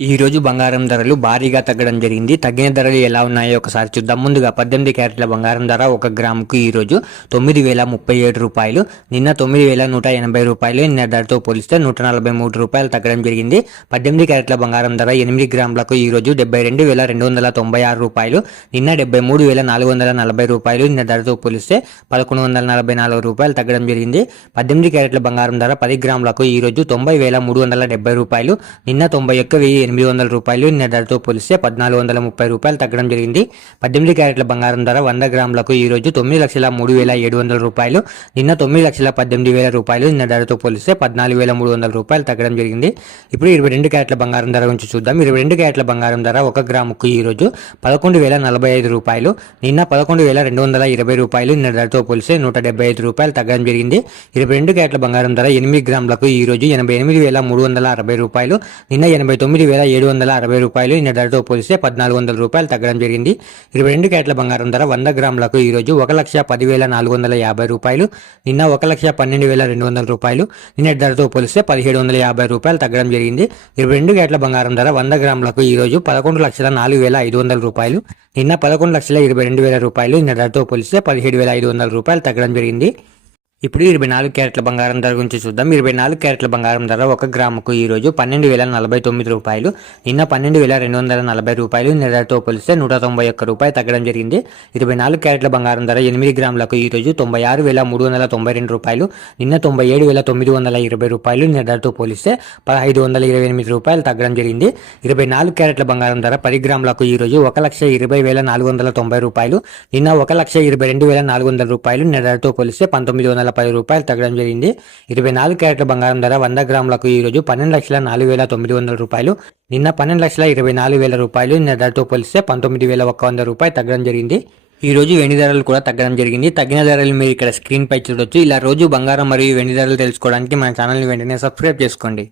ఈ రోజు బంగారం ధరలు భారీగా తగ్గడం జరిగింది. తగ్గిన ధరలు ఎలా ఉన్నాయో ఒకసారి చూద్దాం. ముందుగా 18 క్యారెట్ల బంగారం ధర 1 గ్రాముకు ఈ రోజు 9,037 రూపాయలు, నిన్న 9,180 రూపాయలు. నిన్న ధరతో పోలిస్తే 143 రూపాయలు తగ్గడం జరిగింది. 18 క్యారెట్ల బంగారం ధర 8 గ్రాములకు ఈ రోజు 72,296 రూపాయలు, నిన్న 73,440 రూపాయలు. నిన్న ధరతో పోలిస్తే 1,144 రూపాయలు తగ్గడం జరిగింది. 18 క్యారెట్ల బంగారం ధర 10 గ్రాములకు ఈ రోజు 90,370 రూపాయలు, నిన్న 91,800 రూపాయలు. నిన్న ధరతో పోలిస్తే 1,430 రూపాయలు తగ్గడం జరిగింది. 18 క్యారెట్ల బంగారం ధర 100 గ్రాములకు ఈ రోజు 9,03,700 రూపాయలు, నిన్న 9,18,000 రూపాయలు. నిన్న ధరతో పోలిస్తే 14,300 రూపాయలు తగ్గడం జరిగింది. ఇప్పుడు 22 క్యారెట్ల బంగారం ధర గురించి చూద్దాం. 22 క్యారెట్ల బంగారం ధర 1 గ్రాముకు ఈ రోజు 11,045 రూపాయలు, నిన్న 11,220 రూపాయలు. నిన్న ధరతో పోలిస్తే 175 రూపాయలు తగ్గడం జరిగింది. 22 క్యారెట్ల బంగారం ధర 8 గ్రాములకు ఈ రోజు 88,360 రూపాయలు, నిన్న 89,760 రూపాయలు. నిన్న ధరతో పోలిస్తే 1,400 రూపాయలు తగ్గడం జరిగింది. 22 క్యారెట్ల బంగారం ధర 100 గ్రాములకు ఈ రోజు 1,10,450 రూపాయలు, నిన్న 1,12,200 రూపాయలు. నిన్న ధరతో పోలిస్తే 1,750 రూపాయలు తగ్గడం జరిగింది. 22 క్యారెట్ల బంగారం ధర 100 గ్రాములకు ఈ రోజు 11,04,500 రూపాయలు, నిన్న 11,22,000 రూపాయలు. నిన్న ధరతో పోలిస్తే 17,500 రూపాయలు తగ్గడం జరిగింది. ఇప్పుడు 24 క్యారెట్ల బంగారం ధర గురించి చూద్దాం. 24 క్యారెట్ల బంగారం ధర 1 గ్రాముకు ఈ రోజు 12,049 రూపాయలు, నిన్న 12,240 రూపాయలు. నిన్న ధరతో పోలిస్తే 191 రూపాయలు తగ్గడం జరిగింది. 24 క్యారెట్ల బంగారం ధర 8 గ్రాములకు ఈ రోజు 96,392 రూపాయలు, నిన్న 97,920 రూపాయలు. నిన్న ధరతో పోలిస్తే 1,528 రూపాయలు తగ్గడం జరిగింది. 24 క్యారెట్ల బంగారం ధర 10 గ్రాములకు ఈ రోజు 1,20,490 రూపాయలు, నిన్న 1,22,400 రూపాయలు. నిన్న ధరతో పోలిస్తే 19,10 రూపాయలు తగ్గడం జరిగింది. 24 క్యారెట్ల బంగారం ధర 100 గ్రాములకు ఈ రోజు 12,04,900 రూపాయలు, నిన్న 12,24,000 రూపాయలు. నిన్న ధరతో పోలిస్తే 19,100 రూపాయలు తగ్గడం జరిగింది. ఈ రోజు వెండి ధరలు కూడా తగ్గడం జరిగింది. తగ్గిన ధరలు మీరు ఇక్కడ స్క్రీన్ పై చూడొచ్చు. ఇలా రోజు బంగారం మరియు వెండి ధరలు తెలుసుకోవడానికి మన ఛానల్ని వెంటనే సబ్స్క్రైబ్ చేసుకోండి.